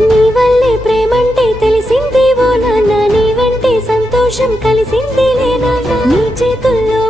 నీ వల్లే ప్రేమంటే తెలిసింది ఓ నాన్న, నీ వెంటే సంతోషం కలిసింది లే నాన్న. నీ చేతుల్లో